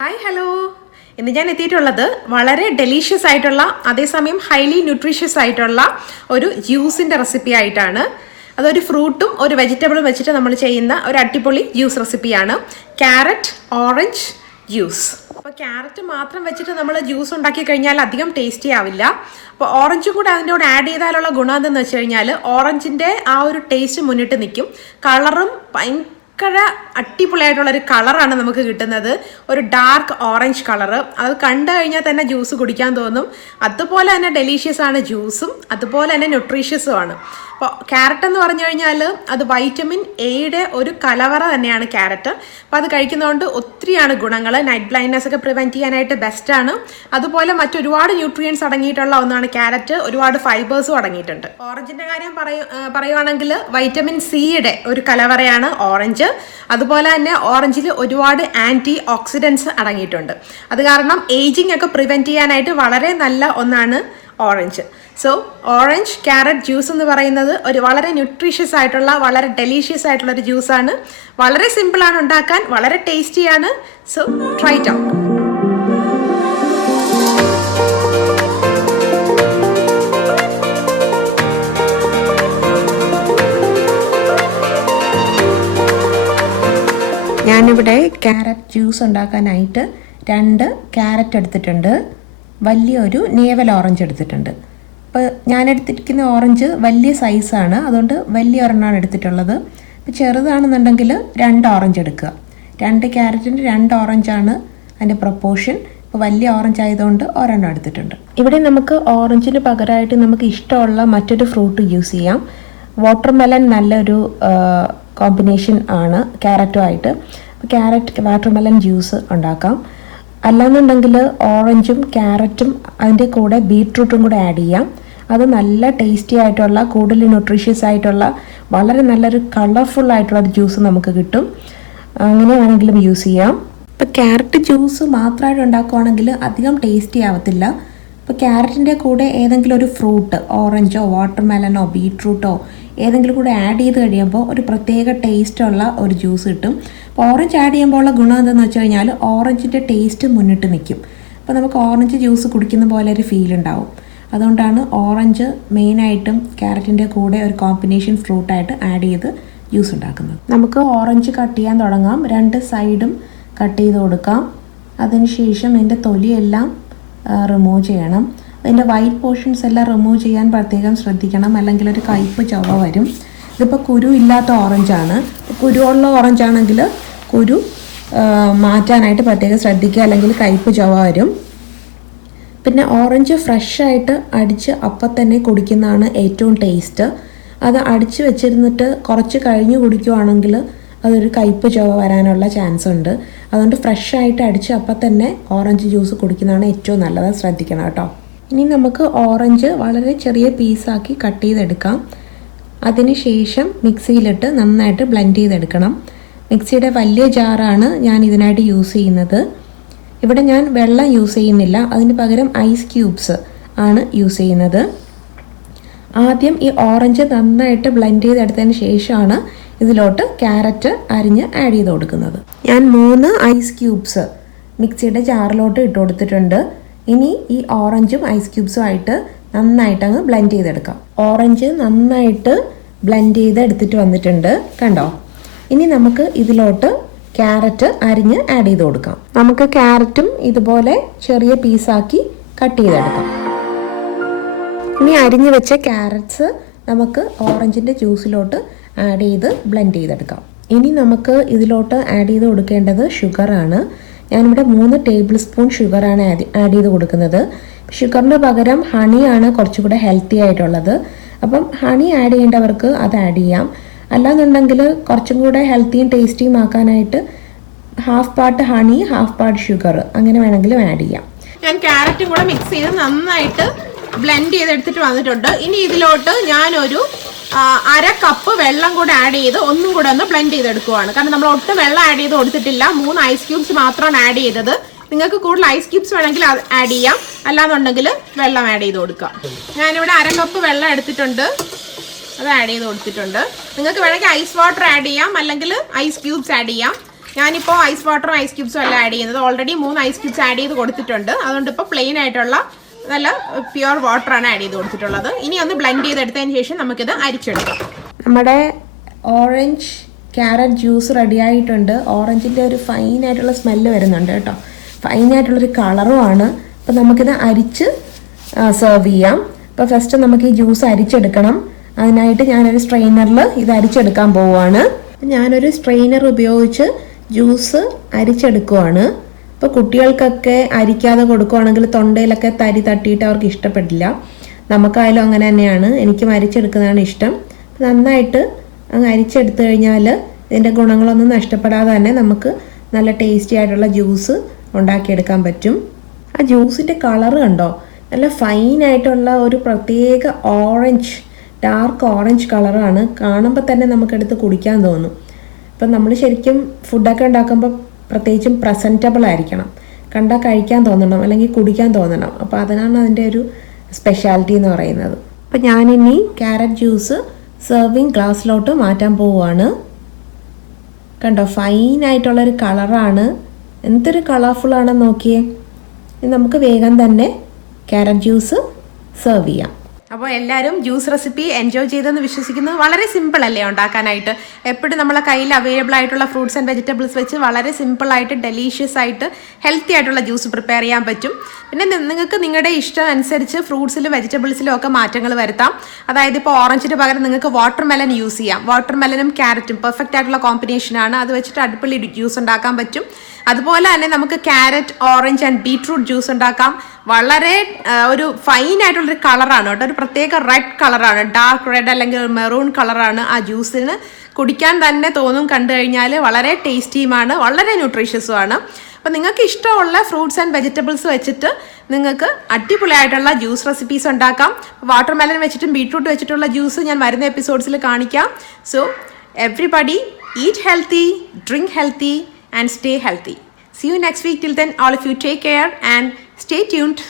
Hi hello, ഇന്ന് ഞാൻ എത്തിയിട്ടുള്ളത് വളരെ ഡെലീഷ്യസ് ആയിട്ടുള്ള അതേസമയം ഹൈലി ന്യൂട്രീഷ്യസ് ആയിട്ടുള്ള ഒരു ജ്യൂസിൻ്റെ റെസിപ്പി ആയിട്ടാണ്. അതൊരു ഫ്രൂട്ടും ഒരു വെജിറ്റബിളും വെച്ചിട്ട് നമ്മൾ ചെയ്യുന്ന ഒരു അടിപൊളി ജ്യൂസ് റെസിപ്പിയാണ്. Carrot orange juice. അപ്പോൾ ക്യാരറ്റ് മാത്രം വെച്ചിട്ട് നമ്മൾ ജ്യൂസ് ഉണ്ടാക്കി കഴിഞ്ഞാൽ അധികം ടേസ്റ്റി ആവില്ല. അപ്പോൾ ഓറഞ്ച് കൂടെ അതിൻ്റെ കൂടെ ആഡ് ചെയ്താലുള്ള ഗുണം എന്തെന്ന് വെച്ച് കഴിഞ്ഞാൽ ഓറഞ്ചിൻ്റെ ആ ഒരു ടേസ്റ്റ് മുന്നിട്ട് നിൽക്കും. കളറും അടിപൊളിയായിട്ടുള്ളൊരു കളറാണ് നമുക്ക് കിട്ടുന്നത്. ഒരു ഡാർക്ക് ഓറഞ്ച് കളറ്. അത് കണ്ടു കഴിഞ്ഞാൽ തന്നെ ജ്യൂസ് കുടിക്കാൻ തോന്നും. അതുപോലെ തന്നെ ഡെലീഷ്യസ് ആണ് ജ്യൂസും, അതുപോലെ തന്നെ ന്യൂട്രീഷ്യസും ആണ്. അപ്പോൾ ക്യാരറ്റ് എന്ന് പറഞ്ഞു കഴിഞ്ഞാൽ അത് വൈറ്റമിൻ എയുടെ ഒരു കലവറ തന്നെയാണ് ക്യാരറ്റ്. അപ്പോൾ അത് കഴിക്കുന്നതുകൊണ്ട് ഒത്തിരിയാണ് ഗുണങ്ങൾ. നൈറ്റ് ബ്ലൈൻഡ്നെസ് ഒക്കെ പ്രിവെൻറ്റ് ചെയ്യാനായിട്ട് ബെസ്റ്റാണ്. അതുപോലെ മറ്റൊരുപാട് ന്യൂട്രിയൻസ് അടങ്ങിയിട്ടുള്ള ഒന്നാണ് ക്യാരറ്റ്. ഒരുപാട് ഫൈബേഴ്സും അടങ്ങിയിട്ടുണ്ട്. ഓറഞ്ചിൻ്റെ കാര്യം പറയുവാണെങ്കിൽ വൈറ്റമിൻ സിയുടെ ഒരു കലവറയാണ് ഓറഞ്ച്. അതുപോലെ തന്നെ ഓറഞ്ചിൽ ഒരുപാട് ആൻറ്റി ഓക്സിഡൻസ് അടങ്ങിയിട്ടുണ്ട്. അത് കാരണം ഏജിങ് ഒക്കെ പ്രിവെൻറ്റ് ചെയ്യാനായിട്ട് വളരെ നല്ല ഒന്നാണ് orange. So orange carrot juice എന്ന് പറയുന്നത് ഒരു വളരെ ന്യൂട്രീഷ്യസ് ആയിട്ടുള്ള വളരെ ഡെലീഷ്യസ് ആയിട്ടുള്ള ഒരു ജ്യൂസാണ്. വളരെ സിമ്പിളാണ് ഉണ്ടാക്കാൻ, വളരെ ടേസ്റ്റിയാണ്. So try it out. ഞാനിവിടെ ക്യാരറ്റ് ജ്യൂസ് ഉണ്ടാക്കാനായിട്ട് 2 ക്യാരറ്റ് എടുത്തിട്ടുണ്ട്. വലിയൊരു നേവൽ ഓറഞ്ച് എടുത്തിട്ടുണ്ട്. അപ്പോൾ ഞാൻ എടുത്തിരിക്കുന്ന ഓറഞ്ച് വലിയ സൈസാണ്, അതുകൊണ്ട് വലിയ ഒരെണ്ണമാണ് എടുത്തിട്ടുള്ളത്. ഇപ്പോൾ ചെറുതാണെന്നുണ്ടെങ്കിൽ 2 ഓറഞ്ച് എടുക്കുക. 2 ക്യാരറ്റിന് 2 ഓറഞ്ചാണ് അതിൻ്റെ പ്രൊപ്പോർഷൻ. ഇപ്പോൾ വലിയ ഓറഞ്ച് ആയതുകൊണ്ട് ഒരെണ്ണം എടുത്തിട്ടുണ്ട്. ഇവിടെ നമുക്ക് ഓറഞ്ചിന് പകരമായിട്ട് നമുക്ക് ഇഷ്ടമുള്ള മറ്റൊരു ഫ്രൂട്ട് യൂസ് ചെയ്യാം. വാട്ടർമെലൺ നല്ലൊരു കോമ്പിനേഷൻ ആണ് ക്യാരറ്റുമായിട്ട്. അപ്പോൾ ക്യാരറ്റ് വാട്ടർമെലൺ ജ്യൂസ് ഉണ്ടാക്കാം. അല്ലാന്നുണ്ടെങ്കിൽ ഓറഞ്ചും ക്യാരറ്റും അതിൻ്റെ കൂടെ ബീട്രൂട്ടും കൂടെ ആഡ് ചെയ്യാം. അത് നല്ല ടേസ്റ്റി ആയിട്ടുള്ള, കൂടുതൽ ന്യൂട്രീഷ്യസ് ആയിട്ടുള്ള, വളരെ നല്ലൊരു കളർഫുൾ ആയിട്ടുള്ള ഒരു ജ്യൂസ് നമുക്ക് കിട്ടും. അങ്ങനെ വേണമെങ്കിലും യൂസ് ചെയ്യാം. ഇപ്പോൾ ക്യാരറ്റ് ജ്യൂസ് മാത്രമായിട്ട് ഉണ്ടാക്കുവാണെങ്കിൽ അധികം ടേസ്റ്റി ആവത്തില്ല. ഇപ്പോൾ ക്യാരറ്റിൻ്റെ കൂടെ ഏതെങ്കിലും ഒരു ഫ്രൂട്ട്, ഓറഞ്ചോ വാട്ടർമെലനോ ബീട്രൂട്ടോ ഏതെങ്കിലും കൂടെ ആഡ് ചെയ്ത് കഴിയുമ്പോൾ ഒരു പ്രത്യേക ടേസ്റ്റുള്ള ഒരു ജ്യൂസ് കിട്ടും. അപ്പോൾ ഓറഞ്ച് ആഡ് ചെയ്യുമ്പോൾ ഉള്ള ഗുണം എന്താണെന്ന് വെച്ച് കഴിഞ്ഞാൽ ഓറഞ്ചിൻ്റെ ടേസ്റ്റ് മുന്നിട്ട് നിൽക്കും. അപ്പോൾ നമുക്ക് ഓറഞ്ച് ജ്യൂസ് കുടിക്കുന്ന പോലെ ഒരു ഫീൽ ഉണ്ടാവും. അതുകൊണ്ടാണ് ഓറഞ്ച് മെയിനായിട്ടും ക്യാരറ്റിൻ്റെ കൂടെ ഒരു കോമ്പിനേഷൻ ഫ്രൂട്ടായിട്ട് ആഡ് ചെയ്ത് ജ്യൂസ് ഉണ്ടാക്കുന്നത്. നമുക്ക് ഓറഞ്ച് കട്ട് ചെയ്യാൻ തുടങ്ങാം. 2 സൈഡും കട്ട് ചെയ്ത് കൊടുക്കാം. അതിനുശേഷം ഇതിൻ്റെ തൊലിയെല്ലാം റിമൂവ് ചെയ്യണം. അതിൻ്റെ വൈറ്റ് പോർഷൻസ് എല്ലാം റിമൂവ് ചെയ്യാൻ പ്രത്യേകം ശ്രദ്ധിക്കണം, അല്ലെങ്കിൽ ഒരു കയ്പ്പ് ചുവ വരും. ഇതിപ്പോൾ കുരു ഇല്ലാത്ത ഓറഞ്ചാണ്. കുരുവുള്ള ഓറഞ്ചാണെങ്കിൽ കുരു മാറ്റാനായിട്ട് പ്രത്യേകം ശ്രദ്ധിക്കുക, അല്ലെങ്കിൽ കയ്പ്പ് ചുവ വരും. പിന്നെ ഓറഞ്ച് ഫ്രഷായിട്ട് അടിച്ച് അപ്പം തന്നെ കുടിക്കുന്നതാണ് ഏറ്റവും ടേസ്റ്റ്. അത് അടിച്ച് വെച്ചിരുന്നിട്ട് കുറച്ച് കഴിഞ്ഞ് കുടിക്കുവാണെങ്കിൽ അതൊരു കയ്പ്പ് ചുവ വരാനുള്ള ചാൻസ് ഉണ്ട്. അതുകൊണ്ട് ഫ്രഷായിട്ട് അടിച്ച് അപ്പം തന്നെ ഓറഞ്ച് ജ്യൂസ് കുടിക്കുന്നതാണ് ഏറ്റവും നല്ലത്. ശ്രദ്ധിക്കണം കേട്ടോ. ഇനി നമുക്ക് ഓറഞ്ച് വളരെ ചെറിയ പീസാക്കി കട്ട് ചെയ്തെടുക്കാം. അതിനുശേഷം മിക്സിയിലിട്ട് നന്നായിട്ട് ബ്ലെൻഡ് ചെയ്തെടുക്കണം. മിക്സിയുടെ വലിയ ജാറാണ് ഞാൻ ഇതിനായിട്ട് യൂസ് ചെയ്യുന്നത്. ഇവിടെ ഞാൻ വെള്ളം യൂസ് ചെയ്യുന്നില്ല, അതിന് പകരം ഐസ് ക്യൂബ്സ് ആണ് യൂസ് ചെയ്യുന്നത്. ആദ്യം ഈ ഓറഞ്ച് നന്നായിട്ട് ബ്ലെൻഡ് ചെയ്തെടുത്തതിന് ശേഷമാണ് ഇതിലോട്ട് ക്യാരറ്റ് അരിഞ്ഞ് ആഡ് ചെയ്ത് കൊടുക്കുന്നത്. ഞാൻ 3 ഐസ് ക്യൂബ്സ് മിക്സിയുടെ ജാറിലോട്ട് ഇട്ട് കൊടുത്തിട്ടുണ്ട്. ഇനി ഈ ഓറഞ്ചും ഐസ് ക്യൂബ്സും ആയിട്ട് നന്നായിട്ട് അങ്ങ് ബ്ലെൻഡ് ചെയ്തെടുക്കാം. ഓറഞ്ച് നന്നായിട്ട് ബ്ലെൻഡ് ചെയ്ത് എടുത്തിട്ട് വന്നിട്ടുണ്ട്, കണ്ടോ? ഇനി നമുക്ക് ഇതിലോട്ട് ക്യാരറ്റ് അരിഞ്ഞ് ആഡ് ചെയ്ത് കൊടുക്കാം. നമുക്ക് ക്യാരറ്റും ഇതുപോലെ ചെറിയ പീസാക്കി കട്ട് ചെയ്തെടുക്കാം. ഇനി അരിഞ്ഞ് വെച്ച ക്യാരറ്റ്സ് നമുക്ക് ഓറഞ്ചിൻ്റെ ജ്യൂസിലോട്ട് ആഡ് ചെയ്ത് ബ്ലെൻഡ് ചെയ്തെടുക്കാം. ഇനി നമുക്ക് ഇതിലോട്ട് ആഡ് ചെയ്ത് കൊടുക്കേണ്ടത് ഷുഗറാണ്. ഞാനിവിടെ 3 ടേബിൾ സ്പൂൺ ഷുഗറാണ് ആഡ് ചെയ്ത് കൊടുക്കുന്നത്. ഷുഗറിന് പകരം ഹണിയാണ് കുറച്ചുകൂടെ ഹെൽത്തി ആയിട്ടുള്ളത്. അപ്പം ഹണി ആഡ് ചെയ്യേണ്ടവർക്ക് അത് ആഡ് ചെയ്യാം. അല്ലാന്നുണ്ടെങ്കിൽ കുറച്ചും കൂടെ ഹെൽത്തിയും ടേസ്റ്റിയും ആക്കാനായിട്ട് 1/2 പാർട്ട് ഹണി 1/2 പാർട്ട് ഷുഗർ അങ്ങനെ വേണമെങ്കിലും ആഡ് ചെയ്യാം. ഞാൻ ക്യാരറ്റും കൂടെ മിക്സ് ചെയ്ത് നന്നായിട്ട് ബ്ലെൻഡ് ചെയ്തെടുത്തിട്ട് വന്നിട്ടുണ്ട്. ഇനി ഇതിലോട്ട് ഞാനൊരു 1/2 കപ്പ് വെള്ളം കൂടെ ആഡ് ചെയ്ത് ഒന്നും കൂടെ ഒന്ന് ബ്ലെൻഡ് ചെയ്തെടുക്കുവാണ്. കാരണം നമ്മൾ ഒട്ടും വെള്ളം ആഡ് ചെയ്ത് കൊടുത്തിട്ടില്ല. 3 ഐസ് ക്യൂബ്സ് മാത്രമാണ് ആഡ് ചെയ്തത്. നിങ്ങൾക്ക് കൂടുതൽ ഐസ് ക്യൂബ്സ് വേണമെങ്കിൽ അത് ആഡ് ചെയ്യാം, അല്ലാന്നുണ്ടെങ്കിൽ വെള്ളം ആഡ് ചെയ്ത് കൊടുക്കാം. ഞാനിവിടെ 1/2 കപ്പ് വെള്ളം എടുത്തിട്ടുണ്ട്, അത് ആഡ് ചെയ്ത് കൊടുത്തിട്ടുണ്ട്. നിങ്ങൾക്ക് വേണമെങ്കിൽ ഐസ് വാട്ടർ ആഡ് ചെയ്യാം, അല്ലെങ്കിൽ ഐസ് ക്യൂബ്സ് ആഡ് ചെയ്യാം. ഞാനിപ്പോൾ ഐസ് വാട്ടറും ഐസ് ക്യൂബ്സും അല്ല ആഡ് ചെയ്യുന്നത്. ഓൾറെഡി 3 ഐസ് ക്യൂബ്സ് ആഡ് ചെയ്ത് കൊടുത്തിട്ടുണ്ട്. അതുകൊണ്ട് ഇപ്പോൾ പ്ലെയിൻ ആയിട്ടുള്ള നല്ല പ്യുവർ വാട്ടറാണ് ആഡ് ചെയ്ത് കൊടുത്തിട്ടുള്ളത്. ഇനി ഒന്ന് ബ്ലെൻഡ് ചെയ്തെടുത്തതിന് ശേഷം നമുക്കിത് അരിച്ചെടുക്കാം. നമ്മുടെ ഓറഞ്ച് ക്യാരറ്റ് ജ്യൂസ് റെഡി ആയിട്ടുണ്ട്. ഓറഞ്ചിൻ്റെ ഒരു ഫൈനായിട്ടുള്ള സ്മെല്ല് വരുന്നുണ്ട് കേട്ടോ. ഫൈനായിട്ടുള്ളൊരു കളറുമാണ്. അപ്പോൾ നമുക്കിത് അരിച്ച് സെർവ് ചെയ്യാം. അപ്പോൾ ഫസ്റ്റ് നമുക്ക് ഈ ജ്യൂസ് അരിച്ചെടുക്കണം. അതിനായിട്ട് ഞാനൊരു സ്ട്രെയിനറിൽ ഇത് അരിച്ചെടുക്കാൻ പോവുകയാണ്. ഞാനൊരു സ്ട്രെയിനർ ഉപയോഗിച്ച് ജ്യൂസ് അരിച്ചെടുക്കുവാണ്. ഇപ്പോൾ കുട്ടികൾക്കൊക്കെ അരിക്കാതെ കൊടുക്കുവാണെങ്കിൽ തൊണ്ടയിലൊക്കെ തരി തട്ടിയിട്ട് അവർക്ക് ഇഷ്ടപ്പെടില്ല. നമുക്കായാലും അങ്ങനെ തന്നെയാണ്. എനിക്കും അരിച്ചെടുക്കുന്നതാണ് ഇഷ്ടം. നന്നായിട്ട് അങ്ങ് അരിച്ചെടുത്തു കഴിഞ്ഞാൽ ഇതിൻ്റെ ഗുണങ്ങളൊന്നും നഷ്ടപ്പെടാതെ തന്നെ നമുക്ക് നല്ല ടേസ്റ്റി ആയിട്ടുള്ള ജ്യൂസ് ഉണ്ടാക്കിയെടുക്കാൻ പറ്റും. ആ ജ്യൂസിൻ്റെ കളറ് കണ്ടോ, നല്ല ഫൈനായിട്ടുള്ള ഒരു പ്രത്യേക ഓറഞ്ച്, ഡാർക്ക് ഓറഞ്ച് കളറാണ്. കാണുമ്പോൾ തന്നെ നമുക്കെടുത്ത് കുടിക്കാൻ തോന്നും. ഇപ്പം നമ്മൾ ശരിക്കും ഫുഡൊക്കെ ഉണ്ടാക്കുമ്പോൾ പ്രത്യേകിച്ചും പ്രസൻറ്റബിൾ ആയിരിക്കണം. കണ്ടാൽ കഴിക്കാൻ തോന്നണം, അല്ലെങ്കിൽ കുടിക്കാൻ തോന്നണം. അപ്പോൾ അതിനാണ് അതിൻ്റെ ഒരു സ്പെഷ്യാലിറ്റി എന്ന് പറയുന്നത്. അപ്പോൾ ഞാനിനി ക്യാരറ്റ് ജ്യൂസ് സെർവിങ് ഗ്ലാസ്സിലോട്ട് മാറ്റാൻ പോവുകയാണ്. കണ്ടോ, ഫൈനായിട്ടുള്ളൊരു കളറാണ്. എന്തൊരു കളർഫുള്ളാണെന്ന് നോക്കിയേ. നമുക്ക് വേഗം തന്നെ ക്യാരറ്റ് ജ്യൂസ് സെർവ് ചെയ്യാം. അപ്പോൾ എല്ലാവരും ജ്യൂസ് റെസിപ്പി എൻജോയ് ചെയ്തെന്ന് വിശ്വസിക്കുന്നു. വളരെ സിമ്പിൾ അല്ലേ ഉണ്ടാക്കാനായിട്ട്. എപ്പോഴും നമ്മളെ കയ്യിൽ അവൈലബിൾ ആയിട്ടുള്ള ഫ്രൂട്ട്സ് ആൻഡ് വെജിറ്റബിൾസ് വെച്ച് വളരെ സിമ്പിളായിട്ട് ഡെലീഷ്യസ് ആയിട്ട് ഹെൽത്തി ആയിട്ടുള്ള ജ്യൂസ് പ്രിപ്പയർ ചെയ്യാൻ പറ്റും. പിന്നെ നിങ്ങൾക്ക് നിങ്ങളുടെ ഇഷ്ടം അനുസരിച്ച് ഫ്രൂട്ട്സിലും വെജിറ്റബിൾസിലും ഒക്കെ മാറ്റങ്ങൾ വരുത്താം. അതായത് ഇപ്പോൾ ഓറഞ്ചിന് പകരം നിങ്ങൾക്ക് വാട്ടർ മെലൺ യൂസ് ചെയ്യാം. വാട്ടർ മെലനും ക്യാരറ്റും പെർഫെക്റ്റ് ആയിട്ടുള്ള കോമ്പിനേഷനാണ്. അത് വെച്ചിട്ട് അടിപൊളി ജ്യൂസ് ഉണ്ടാക്കാൻ പറ്റും. അതുപോലെ തന്നെ നമുക്ക് carrot, orange and beetroot juice ഉണ്ടാക്കാം. വളരെ ഒരു ഫൈൻ ആയിട്ടുള്ളൊരു കളറാണ് കേട്ടോ. ഒരു പ്രത്യേക റെഡ് കളറാണ്, ഡാർക്ക് റെഡ് അല്ലെങ്കിൽ മെറൂൺ കളറാണ് ആ ജ്യൂസിന്. കുടിക്കാൻ തന്നെ തോന്നും കണ്ടു കഴിഞ്ഞാൽ. വളരെ ടേസ്റ്റിയുമാണ്, വളരെ ന്യൂട്രീഷ്യസുമാണ്. അപ്പോൾ നിങ്ങൾക്ക് ഇഷ്ടമുള്ള ഫ്രൂട്ട്സ് ആൻഡ് വെജിറ്റബിൾസ് വെച്ചിട്ട് നിങ്ങൾക്ക് അടിപൊളിയായിട്ടുള്ള ജ്യൂസ് റെസിപ്പീസ് ഉണ്ടാക്കാം. വാട്ടർ മെലൺ വെച്ചിട്ടും ബീട്രൂട്ട് വെച്ചിട്ടുള്ള ജ്യൂസ് ഞാൻ വരുന്ന എപ്പിസോഡ്സിൽ കാണിക്കാം. So everybody eat healthy, drink healthy and stay healthy. See you next week. Till then, all of you take care and stay tuned.